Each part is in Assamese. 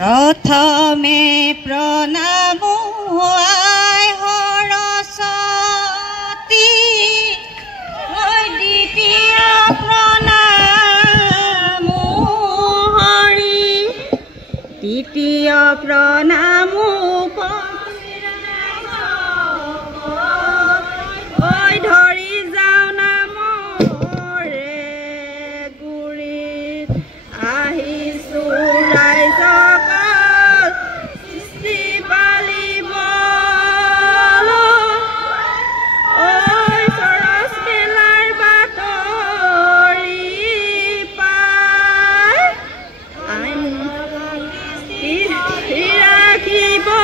प्रथमे प्रणाम आय सरस्वती द्वितीय प्रणाम हरि तृतीय प्रणाम धरि जाओ नाम रे गुरित আহিছো ৰাইজক সৃষ্টি পালিব ঐ সৰস মেলাৰ বাতৰি পাই আইন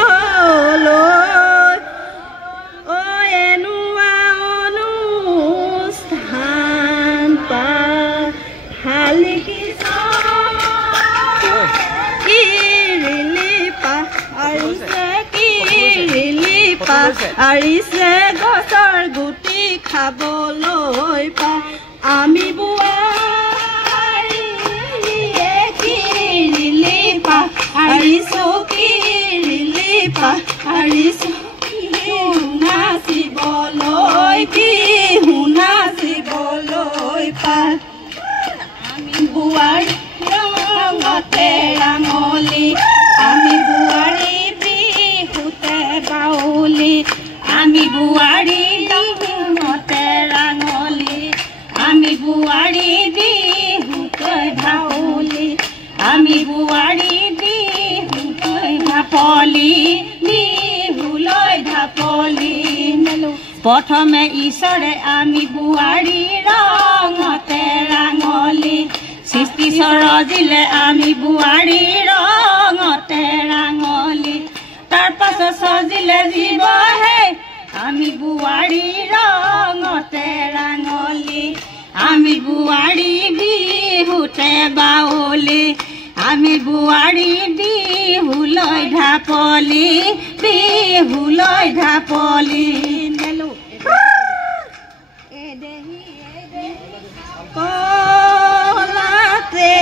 ৰাখিবলৈ ঐ এনেকুৱা অনুষ্ঠান পালি আৰিছে গছৰ গুটি খাবলৈ পাই আমি বোৱাৰীয়ে কিৰিলি পা আৰিছো কিৰিলি পা আৰিছো নাচিবলৈ বিহু নাচিবলৈ পাই আমি বোৱাৰী ৰঙতে ৰাঙলী আমি বোৱাৰী বিহুতে বাউলী আমি বোৱাৰী বিহুতে ৰাঙলী আমি বোৱাৰী বিহুতে বাউলী আমি বোৱাৰী বিহুতে ঢাপলি বিহুলৈ ঢাপলি মেলো প্ৰথমে ঈশ্বৰে আমি বোৱাৰী ৰঙতে ৰাঙলী সৃষ্টি সৰজিলে আমি বোৱাৰী ৰঙতে ৰাঙলী তাৰ পাছত সজিলে জীৱ হে আমি বোৱাৰী ৰঙতে ৰাঙলী আমি বোৱাৰী বিহুতে বাউলী আমি বোৱাৰী বিহুলৈ ঢাপলি বিহুলৈ ঢাপলি মেলো কলাতে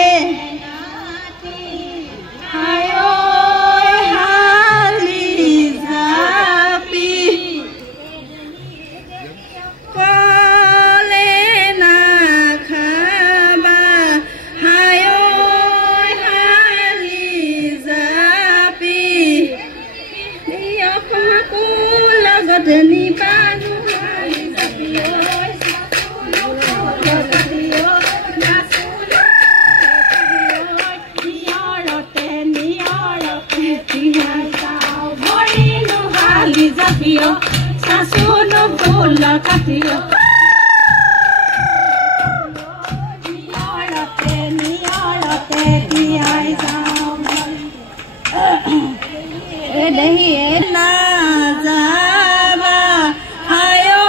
Sasuno bola katio niarate kiai jaam dehi na jaba hayo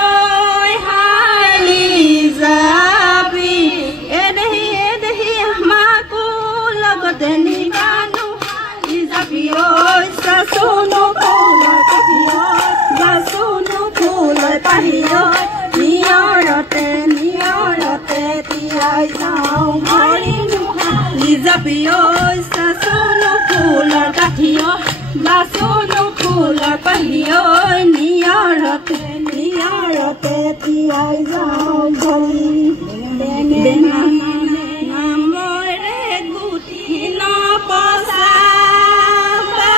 hali zabi dehi maku lagote ni banu zabi oi sasuno bola katio Sasuno pulai pahiyot niarate tiai jaam hori Lizapioi sasuno pulai katiyot Sasuno pulai pahiyot niarate tiai jaam hori namore guti na pasaba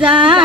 जा